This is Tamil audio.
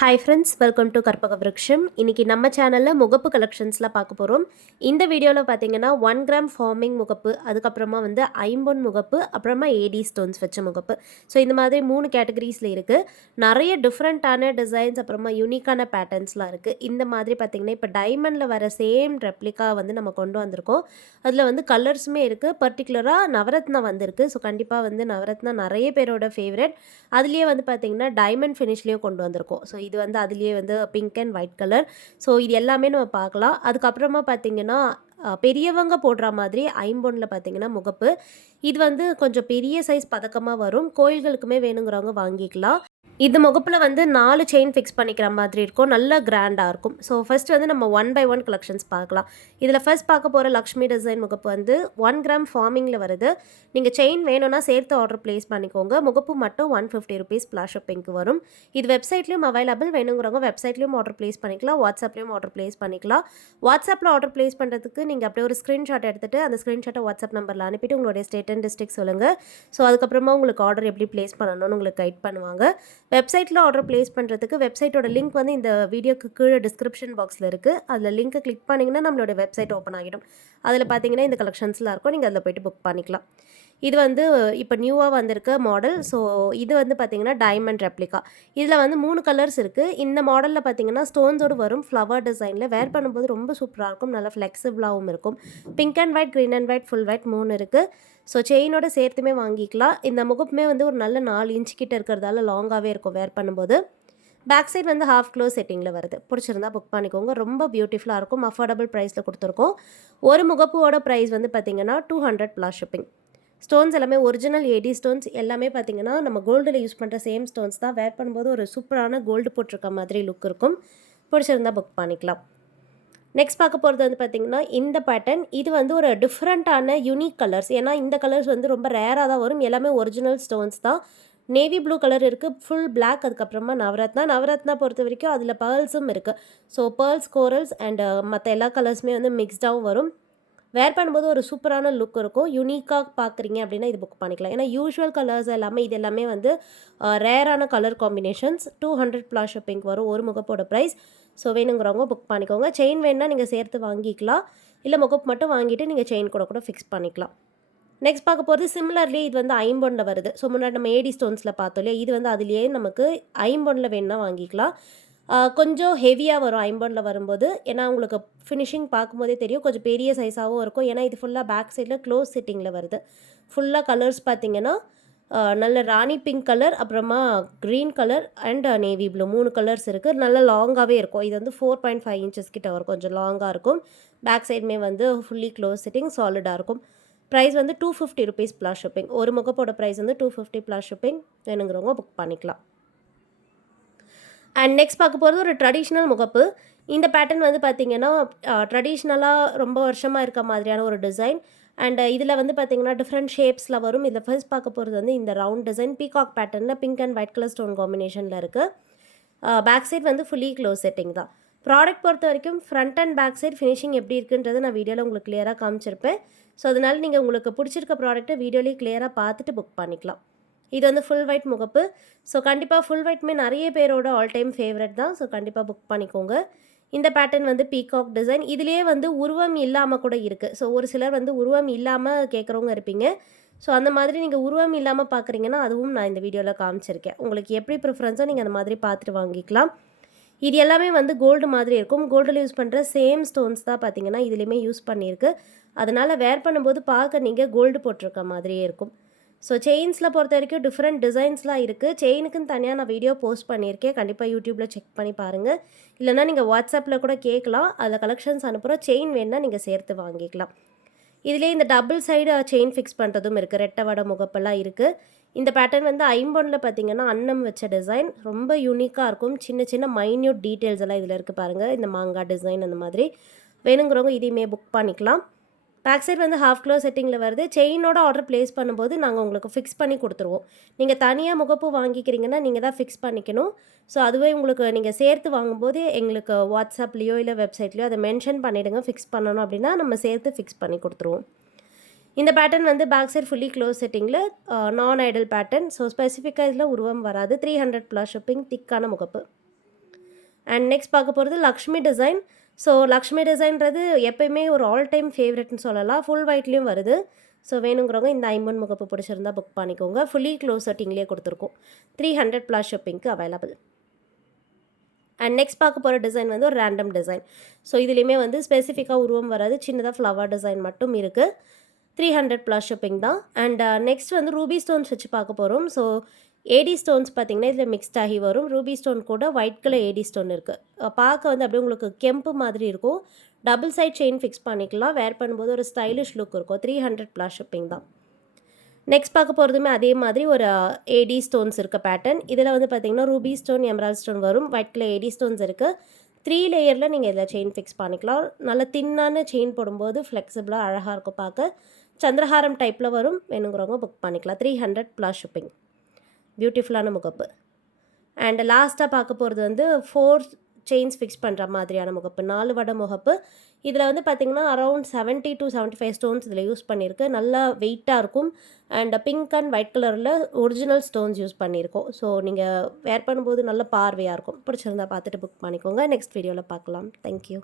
ஹாய் ஃப்ரெண்ட்ஸ், வெல்கம் டு கற்பக விருக்ஷம். இன்றைக்கி நம்ம சேனலில் முகப்பு கலெக்ஷன்ஸ்லாம் பார்க்க போகிறோம். இந்த வீடியோவில் பார்த்தீங்கன்னா 1 கிராம் ஃபார்மிங் முகப்பு, அதுக்கப்புறமா வந்து ஐம்பொன் முகப்பு, அப்புறமா ஏடி ஸ்டோன்ஸ் வச்ச முகப்பு. ஸோ இந்த மாதிரி 3 கேட்டகரிஸில் இருக்குது. நிறைய டிஃப்ரெண்ட்டான டிசைன்ஸ், அப்புறமா யூனிக்கான பேட்டர்ன்ஸ்லாம் இருக்குது. இந்த மாதிரி பார்த்திங்கன்னா இப்போ டைமண்டில் வர சேம் ரெப்ளிகா வந்து நம்ம கொண்டு வந்திருக்கோம். அதில் வந்து கலர்ஸுமே இருக்குது. பர்டிகுலராக நவரத்னா வந்திருக்கு. ஸோ கண்டிப்பாக வந்து நவரத்னா நிறைய பேரோட ஃபேவரட். அதுலேயே வந்து பார்த்திங்கன்னா டைமண்ட் ஃபினிஷ்லேயும் கொண்டு வந்திருக்கோம். ஸோ இது வந்து அதுலேயே வந்து pink and white colour. So இது எல்லாமே நம்ம பார்க்கலாம். அதுக்கப்புறமா பார்த்திங்கன்னா பெரியவங்க போடுற மாதிரி ஐம்பொன்னில் பார்த்திங்கன்னா முகப்பு. இது வந்து கொஞ்சம் பெரிய சைஸ் பதக்கமாக வரும். கோயில்களுக்குமே வேணுங்கிறவங்க வாங்கிக்கலாம். இந்த முகப்பில் வந்து 4 செயின் ஃபிக்ஸ் பண்ணிக்கிற மாதிரி இருக்கும். நல்ல கிராண்டாக இருக்கும். ஸோ ஃபர்ஸ்ட் வந்து நம்ம 1 பை 1 கலெக்ஷன்ஸ் பார்க்கலாம். இதில் ஃபர்ஸ்ட் பார்க்க போகிற லக்ஷ்மி டிசைன் முகப்பு வந்து 1 கிராம் ஃபார்மிங்கில் வருது. நீங்கள் செயின் வேணும்னா சேர்த்து ஆர்டர் ப்ளேஸ் பண்ணிக்கோங்க. முகப்பு மட்டும் 150 ருபீஸ் ப்ளஸ் ஷிப்பிங்க்கு வரும். இது வெப்சைட்லேயும் அவைலபிள். வேணுங்கிறவங்க வெப்சைட்லேயும் ஆர்டர் ப்ளேஸ் பண்ணிக்கலாம், வாட்ஸ்அப்லேயும் ஆர்டர் ப்ளேஸ் பண்ணிக்கலாம். வாட்ஸ்அப்பில் ஆர்டர் ப்ளேஸ் பண்ணுறதுக்கு நீங்கள் அப்படியே ஒரு ஸ்க்ரீன்ஷாட் எடுத்துகிட்டு அந்த ஸ்க்ரீன்ஷாட்டை வாட்ஸ்அப் நம்பரில் அனுப்பிட்டு உங்களுடைய ஸ்டேட் அண்ட் டிஸ்ட்ரிக்ட் சொல்லுங்கள். ஸோ அதுக்கப்புறமா உங்களுக்கு ஆர்டர் எப்படி ப்ளேஸ் பண்ணணும்னு உங்களுக்கு கைட் பண்ணுவாங்க. வெப்சைட்டில் ஆர்டர் ப்ளேஸ் பண்ணுறதுக்கு வெப்சைட்டோட லிங்க் வந்து இந்த வீடியோக்கு கீழே டிஸ்கிரிப்ஷன் பாக்ஸில் இருக்குது. அதில் லிங்க்கை கிளிக் பண்ணிங்கன்னா நம்மளோட வெப்சைட் ஓப்பன் ஆகிடும். அதில் பார்த்தீங்கன்னா இந்த கலெக்ஷன்ஸ்லாம் இருக்கும். நீங்கள் அதில் போய்ட்டு புக் பண்ணிக்கலாம். இது வந்து இப்போ நியூவாக வந்திருக்க மாடல். ஸோ இது வந்து பார்த்திங்கன்னா டைமண்ட் ரெப்ளிகா. இதில் வந்து 3 கலர்ஸ் இருக்குது. இந்த மாடலில் பார்த்திங்கன்னா ஸ்டோன்ஸோடு வரும். ஃப்ளவர் டிசைனில் வேர் பண்ணும்போது ரொம்ப சூப்பராக இருக்கும். நல்லா ஃப்ளெக்சிபிளாகவும் இருக்கும். Pink and white, green and white, full white 3 இருக்குது. ஸோ செயினோட சேர்த்துமே வாங்கிக்கலாம். இந்த முகப்புமே வந்து ஒரு நல்ல 4 இன்ச் கிட்ட இருக்கிறதால லாங்காகவே இருக்கும் வேர் பண்ணும்போது. பேக் சைட் வந்து ஹாஃப் க்ளோஸ் செட்டிங்கில் வருது. பிடிச்சிருந்தா புக் பண்ணிக்கோங்க. ரொம்ப பியூட்டிஃபுல்லாக இருக்கும். அஃபோர்டபுள் ப்ரைஸில் கொடுத்துருக்கோம். ஒரு முகப்போட ப்ரைஸ் வந்து பார்த்திங்கன்னா 200 ப்ளஸ் ஷிப்பிங். ஸ்டோன்ஸ் எல்லாமே ஒரிஜினல் ஏடி ஸ்டோன்ஸ். எல்லாமே பார்த்திங்கன்னா நம்ம கோல்டில் யூஸ் பண்ணுற சேம் ஸ்டோன்ஸ் தான். வேர் பண்ணும்போது ஒரு சூப்பரான கோல்டு போட்டிருக்க மாதிரி லுக் இருக்கும். பிடிச்சிருந்தா புக் பண்ணிக்கலாம். நெக்ஸ்ட் பார்க்க போகிறது வந்து பார்த்திங்கன்னா இந்த பேட்டர்ன். இது வந்து ஒரு டிஃப்ரெண்ட்டான யூனிக் கலர்ஸ். ஏன்னா இந்த கலர்ஸ் வந்து ரொம்ப ரேராக தான் வரும். எல்லாமே ஒரிஜினல் ஸ்டோன்ஸ் தான். நேவி ப்ளூ கலர் இருக்குது, ஃபுல் பிளாக். அதுக்கப்புறமா நவரத்னா பொறுத்த வரைக்கும் அதில் பேர்ல்ஸும் இருக்குது. ஸோ பேர்ல்ஸ், கோரல்ஸ் அண்ட் மற்ற எல்லா கலர்ஸுமே வந்து மிக்ஸ்டாகவும் வரும். வேர் பண்ணும்போது ஒரு சூப்பரான லுக் இருக்கும். யூனிக்காக பார்க்குறீங்க அப்படின்னா இது புக் பண்ணிக்கலாம். ஏன்னா யூஷுவல் கலர்ஸ் எல்லாமே இது எல்லாமே வந்து ரேரான கலர் காம்பினேஷன்ஸ். 200 ப்ளஸ் ஷிப்பிங் வரும் ஒரு முகப்போட ப்ரைஸ். ஸோ வேணுங்கிறவங்க புக் பண்ணிக்கோங்க. செயின் வேணுன்னா நீங்கள் சேர்த்து வாங்கிக்கலாம். இல்லை முகப்பு மட்டும் வாங்கிட்டு நீங்கள் செயின் கூட ஃபிக்ஸ் பண்ணிக்கலாம். நெக்ஸ்ட் பார்க்க போகிறது சிமிலர்லி இது வந்து ஐம்பொன்னில் வருது. ஸோ முன்னாடி நம்ம ஏடி ஸ்டோன்ஸில் பார்த்தோம் இல்லையா, இது வந்து அதுலேயே நமக்கு ஐம்பொன்னில் வேணுன்னா வாங்கிக்கலாம். கொஞ்சம் ஹெவியாக வரும் ஐம்பொன்னில் வரும்போது. ஏன்னா உங்களுக்கு ஃபினிஷிங் பார்க்கும்போதே தெரியும், கொஞ்சம் பெரிய சைஸாகவும் இருக்கும். ஏன்னா இது ஃபுல்லாக பேக் சைடில் க்ளோஸ் செட்டிங்கில் வருது. ஃபுல்லாக கலர்ஸ் பார்த்திங்கன்னா நல்ல ராணி பிங்க் கலர், அப்புறமா green colour and navy blue 3 colours இருக்குது. நல்ல லாங்காகவே இருக்கும். இது வந்து 4.5 இன்ச்சஸ் கிட்ட வரும். கொஞ்சம் லாங்காக இருக்கும். பேக் சைடுமே வந்து ஃபுல்லி க்ளோஸ் செட்டிங், சாலிடாக இருக்கும். ப்ரைஸ் வந்து 250 ருபீஸ் ப்ளஸ் ஷிப்பிங். ஒரு முகப்போட ப்ரைஸ் வந்து 250 ப்ளஸ் ஷிப்பிங். வேணுங்கிறவங்க புக் பண்ணிக்கலாம். அண்ட் நெக்ஸ்ட் பார்க்க போகிறது ஒரு ட்ரெடிஷ்னல் முகப்பு. இந்த பேட்டர்ன் வந்து பார்த்திங்கன்னா ட்ரெடிஷ்னலாக ரொம்ப வருஷமாக இருக்க மாதிரியான ஒரு டிசைன். அண்ட் இதில் வந்து பார்த்திங்கன்னா டிஃப்ரெண்ட் ஷேப்ஸில் வரும். இதில் ஃபர்ஸ்ட் பார்க்க போகிறது வந்து இந்த ரவுண்ட் டிசைன் பீகாக் பேட்டர்னில் pink and white colour stone காம்பினேஷனில் இருக்குது. பேக் சைட் வந்து ஃபுல்லி க்ளோஸ் செட்டிங் தான். ப்ராடக்ட் பொறுத்த வரைக்கும் front and back side finishing எப்படி இருக்குன்றது நான் வீடியோவில் உங்களுக்கு கிளியராக காமிச்சிருப்பேன். ஸோ அதனால் நீங்கள் உங்களுக்கு பிடிச்சிருக்க ப்ராடக்ட்டை வீடியோலேயே கிளியராக பார்த்துட்டு புக் பண்ணிக்கலாம். இது வந்து ஃபுல் ஒயிட் முகப்பு. ஸோ கண்டிப்பாக ஃபுல் ஒயிட்மே நிறைய பேரோட ஆல் டைம் ஃபேவரட் தான். ஸோ கண்டிப்பாக புக் பண்ணிக்கோங்க. இந்த பேட்டர்ன் வந்து பீகாக் டிசைன். இதுலேயே வந்து உருவம் இல்லாமல் கூட இருக்குது. ஸோ ஒரு சிலர் வந்து உருவம் இல்லாமல் கேட்குறவங்க இருப்பீங்க. ஸோ அந்த மாதிரி நீங்கள் உருவம் இல்லாமல் பார்க்குறீங்கன்னா அதுவும் நான் இந்த வீடியோவில் காமிச்சிருக்கேன். உங்களுக்கு எப்படி ப்ரிஃபரன்ஸோ நீங்கள் அந்த மாதிரி பார்த்துட்டு வாங்கிக்கலாம். இது எல்லாமே வந்து கோல்டு மாதிரி இருக்கும். கோல்டில் யூஸ் பண்ணுற சேம் ஸ்டோன்ஸ் தான் பார்த்திங்கன்னா இதுலேயுமே யூஸ் பண்ணியிருக்கு. அதனால் வேர் பண்ணும்போது பார்க்க நீங்கள் கோல்டு போட்டிருக்க மாதிரியே இருக்கும். ஸோ செயின்ஸில் பொறுத்த வரைக்கும் டிஃப்ரெண்ட் டிசைன்ஸ்லாம் இருக்குது. செயினுக்குன்னு தனியாக நான் வீடியோ போஸ்ட் பண்ணியிருக்கேன். கண்டிப்பாக யூடியூப்பில் செக் பண்ணி பாருங்கள். இல்லைனா நீங்கள் வாட்ஸ்அப்பில் கூட கேட்கலாம். அதில் கலெக்ஷன்ஸ் அனுப்புகிறோம். செயின் வேணுன்னா நீங்கள் சேர்த்து வாங்கிக்கலாம். இதிலே இந்த டபுள் சைடு செயின் ஃபிக்ஸ் பண்ணுறதும் இருக்குது. ரெட்டை வடை முகப்பெல்லாம் இருக்குது. இந்த பேட்டர்ன் வந்து ஐம்பொன்னில் பார்த்திங்கன்னா அன்னம் வச்ச டிசைன். ரொம்ப யூனிக்காக இருக்கும். சின்ன சின்ன மைன்யூட் டீட்டெயில்ஸ் எல்லாம் இதில் இருக்குது பாருங்கள். இந்த மாங்காய் டிசைன் அந்த மாதிரி. வேணுங்கிறவங்க இதையுமே புக் பண்ணிக்கலாம். பேக் சைட் வந்து ஹாஃப் க்ளோஸ் செட்டிங்கில் வருது. செயினோட ஆர்டர் ப்ளேஸ் பண்ணும்போது நாங்கள் உங்களுக்கு ஃபிக்ஸ் பண்ணி கொடுத்துருவோம். நீங்கள் தனியாக முகப்பு வாங்கிக்கிறீங்கன்னா நீங்கள் தான் ஃபிக்ஸ் பண்ணிக்கணும். ஸோ அதுவே உங்களுக்கு நீங்கள் சேர்த்து வாங்கும்போது எங்களுக்கு வாட்ஸ்அப்லேயோ இல்லை வெப்சைட்லேயோ அதை மென்ஷன் பண்ணிவிடுங்க. ஃபிக்ஸ் பண்ணணும் அப்படின்னா நம்ம சேர்த்து ஃபிக்ஸ் பண்ணி கொடுத்துருவோம். இந்த பேட்டர்ன் வந்து பேக் சைட் ஃபுல்லி க்ளோஸ் செட்டிங்கில் நான் ஐடல் பேட்டர்ன். ஸோ ஸ்பெசிஃபிக்காக இதில் உருவம் வராது. 300 ப்ளஸ் ஷிப்பிங். திக்கான முகப்பு. அண்ட் நெக்ஸ்ட் பார்க்க போகிறது லக்ஷ்மி டிசைன். ஸோ லக்ஷ்மி டிசைன்றது எப்பயுமே ஒரு ஆல் டைம் ஃபேவரெட்னு சொல்லலாம். ஃபுல் ஒயிட்லேயும் வருது. ஸோ வேணுங்கிறவங்க இந்த ஐம்பொன் முகப்பு பிடிச்சிருந்தா புக் பண்ணிக்கோங்க. ஃபுல்லி க்ளோஸ் செட்டிங்லேயே கொடுத்துருக்கோம். 300 ப்ளஸ் ஷிப்பிங்க்கு அவைலபிள். அண்ட் நெக்ஸ்ட் பார்க்க போகிற டிசைன் வந்து ஒரு ரேண்டம் டிசைன். ஸோ இதுலேயுமே வந்து ஸ்பெசிஃபிக்காக உருவம் வராது, சின்னதாக ஃப்ளவர் டிசைன் மட்டும் இருக்குது. 300 ப்ளஸ் ஷிப்பிங் தான். அண்ட் நெக்ஸ்ட் வந்து ரூபி ஸ்டோன்ஸ் வச்சு பார்க்க போகிறோம். ஸோ ஏடி ஸ்டோன்ஸ் பார்த்திங்கன்னா இதில் மிக்ஸ்ட் ஆகி வரும். ரூபி ஸ்டோன் கூட ஒயிட் கலர் ஏடி ஸ்டோன் இருக்குது. பார்க்க வந்து அப்படியே உங்களுக்கு கெம்பு மாதிரி இருக்கும். டபுள் சைட் செயின் ஃபிக்ஸ் பண்ணிக்கலாம். வேர் பண்ணும்போது ஒரு ஸ்டைலிஷ் லுக் இருக்கும். 300 ப்ளஸ் ஷிப்பிங் தான். நெக்ஸ்ட் பார்க்க போகிறதுமே அதே மாதிரி ஒரு ஏடி ஸ்டோன்ஸ் இருக்க பேட்டர்ன். இதில் வந்து பார்த்திங்கன்னா ரூபி ஸ்டோன், எமரால்ட் ஸ்டோன் வரும். ஒயிட் கலர் ஏடி ஸ்டோன்ஸ் இருக்குது. 3 லேயரில் நீங்கள் இதில் செயின் ஃபிக்ஸ் பண்ணிக்கலாம். நல்ல தின்னான செயின் போடும்போது ஃப்ளெக்சிபிளாக அழகாக இருக்கும் பார்க்க. சந்திரஹாரம் டைப்பில் வரும். வேணுங்கிறவங்க புக் பண்ணிக்கலாம். 300 ப்ளஸ் ஷிப்பிங். பியூட்டிஃபுல்லான முகப்பு. அண்ட் லாஸ்ட்டாக பார்க்க போகிறது வந்து 4 செயின்ஸ் ஃபிக்ஸ் பண்ணுற மாதிரியான முகப்பு. 4 வடை முகப்பு. இதில் வந்து பார்த்திங்கன்னா அரௌண்ட் 70 to 75 ஸ்டோன்ஸ் இதில் யூஸ் பண்ணியிருக்கு. நல்லா வெயிட்டாக இருக்கும். அண்ட் பிங்க் அண்ட் ஒயிட் கலரில் ஒரிஜினல் ஸ்டோன்ஸ் யூஸ் பண்ணியிருக்கோம். ஸோ நீங்கள் வேர் பண்ணும்போது நல்ல பார்வையாக இருக்கும். பிடிச்சிருந்தா பார்த்துட்டு புக் பண்ணிக்கோங்க. நெக்ஸ்ட் வீடியோவில் பார்க்கலாம். தேங்க்யூ.